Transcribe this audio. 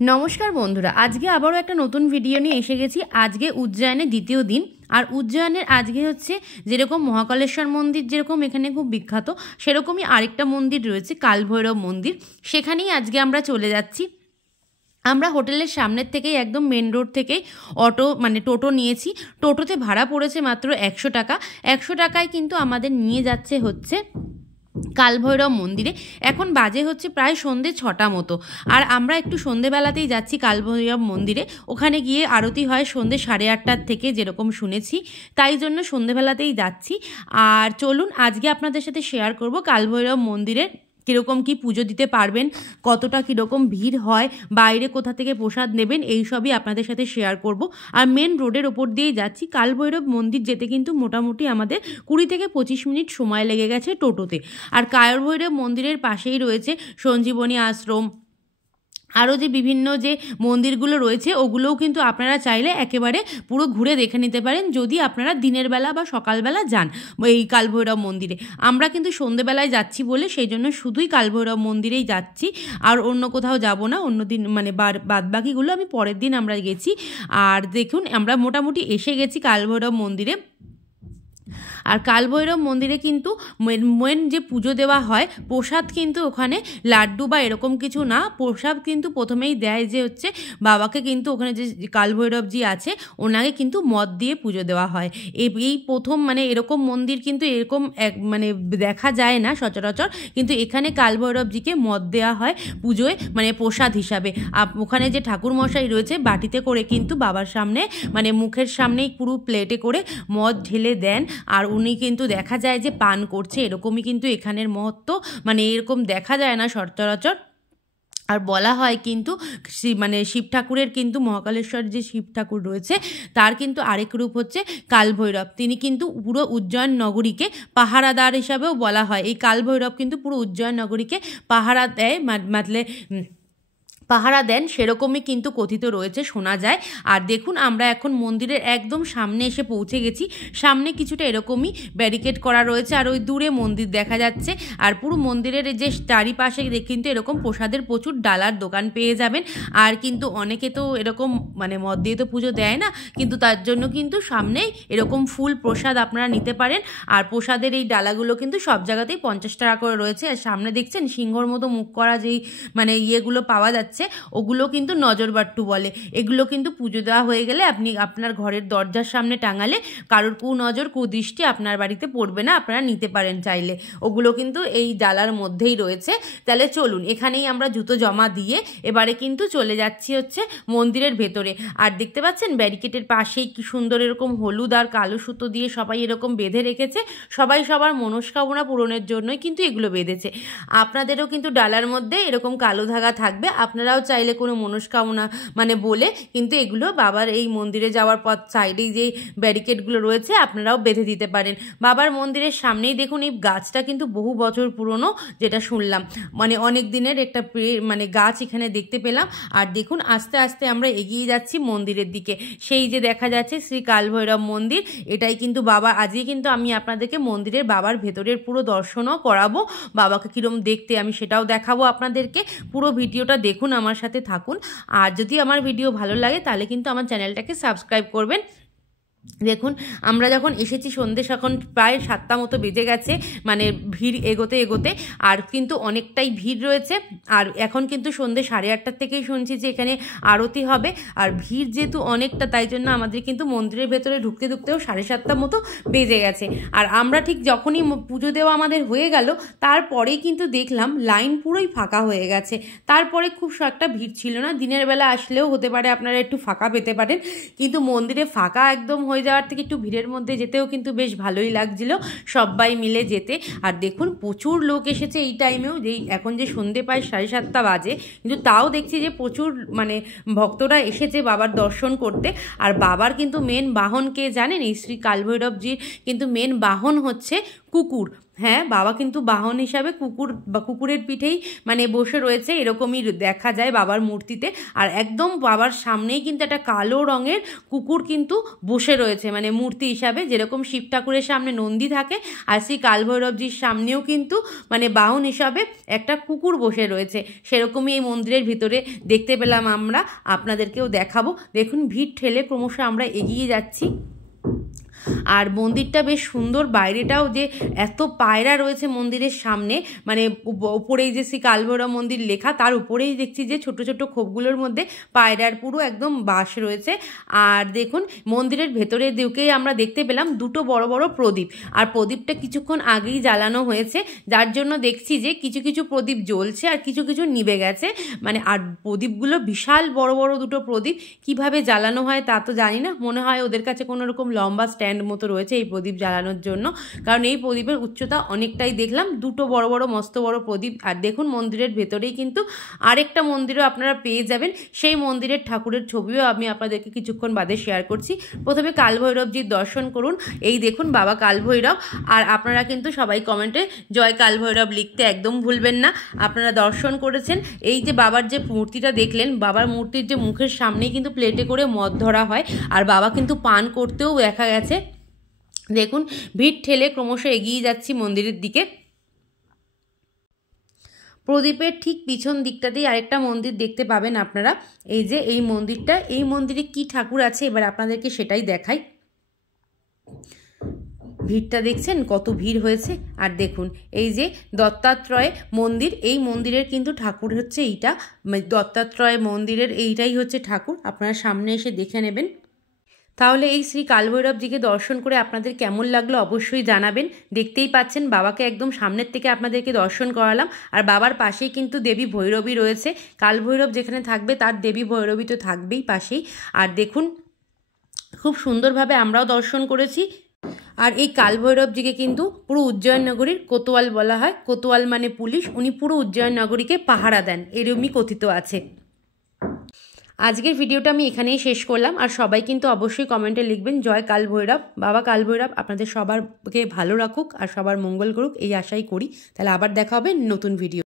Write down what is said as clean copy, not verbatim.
নমস্কার বন্ধুরা, আজকে আবারও একটা নতুন ভিডিও নিয়ে এসে গেছি। আজকে উজ্জয়নের দ্বিতীয় দিন। আর উজ্জয়নের আজকে হচ্ছে যেরকম মহাকালেশ্বর মন্দির যেরকম এখানে খুব বিখ্যাত, সেরকমই আরেকটা মন্দির রয়েছে, কালভৈরব মন্দির। সেখানেই আজকে আমরা চলে যাচ্ছি। আমরা হোটেলের সামনের থেকেই একদম মেন রোড থেকেই টোটো নিয়েছি। টোটোতে ভাড়া পড়েছে মাত্র 100 টাকা। 100 টাকায় কিন্তু আমাদের নিয়ে যাচ্ছে হচ্ছে কালভৈরব মন্দিরে। এখন বাজে হচ্ছে প্রায় সন্ধ্যে 6টা মতো। আর আমরা একটু সন্ধেবেলাতেই যাচ্ছি কালভৈরব মন্দিরে। ওখানে গিয়ে আরতি হয় সন্ধ্যে 8:30টার থেকে, যেরকম শুনেছি, তাই জন্য সন্ধেবেলাতেই যাচ্ছি। আর চলুন আজকে আপনাদের সাথে শেয়ার করব কালভৈরব মন্দিরের কীরকম কী পুজো দিতে পারবেন, কতটা কীরকম ভিড় হয়, বাইরে কোথা থেকে প্রসাদ নেবেন, এই সবই আপনাদের সাথে শেয়ার করব। আর মেন রোডের ওপর দিয়েই যাচ্ছি। কালভৈরব মন্দির যেতে কিন্তু মোটামুটি আমাদের 20 থেকে 25 মিনিট সময় লেগে গেছে টোটোতে। আর কালভৈরব মন্দিরের পাশেই রয়েছে সঞ্জীবনী আশ্রম, আরও যে বিভিন্ন যে মন্দিরগুলো রয়েছে ওগুলোও কিন্তু আপনারা চাইলে একেবারে পুরো ঘুরে দেখে নিতে পারেন, যদি আপনারা দিনের বেলা বা সকালবেলা যান এই কালভৈরব মন্দিরে। আমরা কিন্তু সন্ধেবেলায় যাচ্ছি বলে সেই জন্য শুধুই কালভৈরব মন্দিরেই যাচ্ছি, আর অন্য কোথাও যাব না। অন্য দিন বাদবাকিগুলো আমি পরের দিন আমরা গেছি। আর দেখুন আমরা মোটামুটি এসে গেছি কালভৈরব মন্দিরে। আর কালভৈরব মন্দিরে কিন্তু মেন যে পুজো দেওয়া হয়, প্রসাদ কিন্তু ওখানে লাড্ডু বা এরকম কিছু না, প্রসাদ কিন্তু প্রথমেই দেয় যে হচ্ছে বাবাকে কিন্তু ওখানে যে কালভৈরবজি আছে ওনাকে কিন্তু মদ দিয়ে পুজো দেওয়া হয়। এই প্রথম এরকম মন্দির কিন্তু এরকম দেখা যায় না সচরাচর, কিন্তু এখানে কালভৈরবজিকে মদ দেওয়া হয় পুজোয় প্রসাদ হিসাবে। ওখানে যে ঠাকুরমশাই রয়েছে বাটিতে করে কিন্তু বাবার সামনে মুখের সামনেই পুরো প্লেটে করে মদ ঢেলে দেন, আর উনি কিন্তু দেখা যায় যে পান করছে। এরকমই কিন্তু এখানের মহত্ব, এরকম দেখা যায় না সচরাচর। আর বলা হয় কিন্তু শিব ঠাকুরের কিন্তু মহাকালেশ্বর যে শিব ঠাকুর রয়েছে তার কিন্তু আরেক রূপ হচ্ছে কালভৈরব। তিনি কিন্তু পুরো উজ্জয়ন নগরীকে পাহারাদার হিসাবেও বলা হয়। এই কালভৈরব কিন্তু পুরো উজ্জয়ন নগরীকে পাহারা দেয়, পাহারা দেন, সেরকমই কিন্তু কথিত রয়েছে, শোনা যায়। আর দেখুন আমরা এখন মন্দিরের একদম সামনে এসে পৌঁছে গেছি। সামনে কিছুটা এরকমই ব্যারিকেড করা রয়েছে, আর ওই দূরে মন্দির দেখা যাচ্ছে। আর পুরো মন্দিরের যে চারিপাশে কিন্তু এরকম প্রসাদের প্রচুর ডালার দোকান পেয়ে যাবেন। আর কিন্তু অনেকে তো এরকম মদ দিয়ে তো পুজো দেয় না, কিন্তু তার জন্য কিন্তু সামনেই এরকম ফুল প্রসাদ আপনারা নিতে পারেন। আর প্রসাদের এই ডালাগুলো কিন্তু সব জায়গাতেই 50 টাকা করে রয়েছে। আর সামনে দেখছেন সিংহর মতো মুখ করা যেই ইয়েগুলো পাওয়া যাচ্ছে, ওগুলো কিন্তু নজরবাট্টু বলে। এগুলো কিন্তু পুজো দেওয়া হয়ে গেলে আপনি আপনার ঘরের দরজার সামনে টাঙালে কারোর কুনজর কুদৃষ্টি আপনার বাড়িতে পড়বে না, আপনারা নিতে পারেন চাইলে। ওগুলো কিন্তু এই ডালার মধ্যেই রয়েছে। তাহলে চলুন এখানেই আমরা জুতো জমা দিয়ে এবারে কিন্তু চলে যাচ্ছি হচ্ছে মন্দিরের ভেতরে। আর দেখতে পাচ্ছেন ব্যারিকেডের পাশেই কি সুন্দর এরকম হলুদ আর কালো সুতো দিয়ে সবাই এরকম বেঁধে রেখেছে। সবাই সবার মনস্কামনা পূরণের জন্যই কিন্তু এগুলো বেঁধেছে। আপনাদেরও কিন্তু ডালার মধ্যে এরকম কালো ধাগা থাকবে, আপনারাও চাইলে কোনো মনস্কামনা বলে কিন্তু এগুলো বাবার এই মন্দিরে যাওয়ার পথ সাইডেই যে ব্যারিকেডগুলো রয়েছে আপনারাও বেঁধে দিতে পারেন। বাবার মন্দিরের সামনেই দেখুন এই গাছটা কিন্তু বহু বছর পুরনো, যেটা শুনলাম অনেক দিনের একটা গাছ এখানে দেখতে পেলাম। আর দেখুন আস্তে আস্তে আমরা এগিয়ে যাচ্ছি মন্দিরের দিকে। সেই যে দেখা যাচ্ছে শ্রী কালভৈরব মন্দির, এটাই কিন্তু বাবা। আজকে কিন্তু আমি আপনাদেরকে মন্দিরের বাবার ভেতরের পুরো দর্শনও করাবো, বাবাকে কিরম দেখতে আমি সেটাও দেখাবো আপনাদেরকে। পুরো ভিডিওটা দেখুন, আমার সাথে থাকুন। আর যদি আমার ভিডিও ভালো লাগে তাহলে কিন্তু আমার চ্যানেলটাকে সাবস্ক্রাইব করবেন। দেখুন আমরা যখন এসেছি সন্ধ্যে এখন প্রায় 7টা মতো বেজে গেছে, ভিড় এগোতে এগোতে, আর কিন্তু অনেকটাই ভিড় রয়েছে। আর এখন কিন্তু সন্ধ্যে 8:30টার থেকেই শুনছি যে এখানে আরতি হবে। আর ভিড় যেহেতু অনেকটা, তাই জন্য আমাদের কিন্তু মন্দিরের ভেতরে ঢুকতে ঢুকতেও 7:30 মতো বেজে গেছে। আর আমরা ঠিক যখনই পুজো দেওয়া আমাদের হয়ে গেল তারপরেই কিন্তু দেখলাম লাইন পুরোই ফাঁকা হয়ে গেছে। তারপরে খুব একটা ভিড় ছিল না। দিনের বেলা আসলেও হতে পারে আপনারা একটু ফাঁকা পেতে পারেন, কিন্তু মন্দিরে ফাঁকা একদম হয়ে যাওয়ার থেকে একটু ভিড়ের মধ্যে যেতেও কিন্তু বেশ ভালোই লাগছিল সবাই মিলে যেতে। আর দেখুন প্রচুর লোক এসেছে এই টাইমেও, যেই এখন যে সন্ধে প্রায় 7:30 বাজে, কিন্তু তাও দেখছি যে প্রচুর ভক্তরা এসেছে বাবার দর্শন করতে। আর বাবার কিন্তু মেন বাহন কে জানেন? এই শ্রী কালভৈরবজির কিন্তু মেন বাহন হচ্ছে কুকুর। হ্যাঁ, বাবা কিন্তু বাহন হিসাবে কুকুর বা কুকুরের পিঠেই মানে বসে রয়েছে, এরকমই দেখা যায় বাবার মূর্তিতে। আর একদম বাবার সামনেই কিন্তু একটা কালো রঙের কুকুর কিন্তু বসে রয়েছে, মানে মূর্তি হিসাবে। যেরকম শিব ঠাকুরের সামনে নন্দী থাকে, আর শ্রী কালভৈরবজির সামনেও কিন্তু মানে বাহন হিসাবে একটা কুকুর বসে রয়েছে, সেরকমই এই মন্দিরের ভিতরে দেখতে পেলাম আমরা। আপনাদেরকেও দেখাবো। দেখুন, ভিড় ঠেলে ক্রমশ আমরা এগিয়ে যাচ্ছি। আর মন্দিরটা বেশ সুন্দর, বাইরেটাও যে এত পায়রা রয়েছে মন্দিরের সামনে, মানে উপরেই যে শ্রী কালভৈরব মন্দির লেখা, তার উপরেই দেখছি যে ছোট ছোট খোপগুলোর মধ্যে পায়রার পুরো একদম বাস রয়েছে। আর দেখুন, মন্দিরের ভেতরে দিকেই আমরা দেখতে পেলাম দুটো বড় বড় প্রদীপ, আর প্রদীপটা কিছুক্ষণ আগেই জ্বালানো হয়েছে, যার জন্য দেখছি যে কিছু কিছু প্রদীপ জ্বলছে আর কিছু কিছু নিভে গেছে। মানে আর প্রদীপগুলো বিশাল বড় বড় দুটো প্রদীপ, কিভাবে জ্বালানো হয় তা তো জানি না, মনে হয় ওদের কাছে কোনো রকম লম্বা স্ট্যান্ড মতো রয়েছে এই প্রদীপ জ্বালানোর জন্য, কারণ এই প্রদীপের উচ্চতা অনেকটাই দেখলাম, দুটো বড় বড় মস্ত বড় প্রদীপ। আর দেখুন, মন্দিরের ভেতরেই কিন্তু আরেকটা মন্দিরও আপনারা পেয়ে যাবেন, সেই মন্দিরের ঠাকুরের ছবিও আমি আপনাদেরকে কিছুক্ষণ বাদে শেয়ার করছি। প্রথমে কালভৈরবজির দর্শন করুন। এই দেখুন বাবা কালভৈরব। আর আপনারা কিন্তু সবাই কমেন্টে জয় কালভৈরব লিখতে একদম ভুলবেন না। আপনারা দর্শন করেছেন, এই যে বাবার যে মূর্তিটা দেখলেন, বাবার মূর্তির যে মুখের সামনেই কিন্তু প্লেটে করে মদ ধরা হয়, আর বাবা কিন্তু পান করতেও দেখা গেছে। দেখুন, ভিড় ঠেলে ক্রমশ এগিয়ে যাচ্ছি মন্দিরের দিকে। প্রদীপের ঠিক পিছন দিকটাতেই আরেকটা মন্দির দেখতে পাবেন আপনারা। এই যে এই মন্দিরটা, এই মন্দিরে কি ঠাকুর আছে এবার আপনাদেরকে সেটাই দেখাই। ভিড়টা দেখছেন কত ভিড় হয়েছে। আর দেখুন, এই যে দত্তাত্রেয় মন্দির, এই মন্দিরের কিন্তু ঠাকুর হচ্ছে এইটা, দত্তাত্রেয় মন্দিরের এইটাই হচ্ছে ঠাকুর। আপনারা সামনে এসে দেখে নেবেন। তাহলে এই শ্রী কালভৈরবজিকে দর্শন করে আপনাদের কেমন লাগলো অবশ্যই জানাবেন। দেখতেই পাচ্ছেন বাবাকে একদম সামনের থেকে আপনাদেরকে দর্শন করালাম, আর বাবার পাশেই কিন্তু দেবী ভৈরবী রয়েছে। কালভৈরব যেখানে থাকবে তার দেবী ভৈরবী তো থাকবেই পাশেই। আর দেখুন, খুব সুন্দরভাবে আমরাও দর্শন করেছি। আর এই কালভৈরবজিকে কিন্তু পুরো উজ্জয়ন নগরীর কোতোয়াল বলা হয়। কোতোয়াল মানে পুলিশ, উনি পুরো উজ্জয়ন নগরীকে পাহারা দেন, এরকমই কথিত আছে। আজকের ভিডিওটা আমি এখানেই শেষ করলাম। আর সবাই কিন্তু অবশ্যই কমেন্টে লিখবেন জয় কালভৈরব। বাবা কালভৈরব আপনাদের সবারকে ভালো রাখুক আর সবার মঙ্গল করুক, এই আশাই করি। তাহলে আবার দেখা হবে নতুন ভিডিও।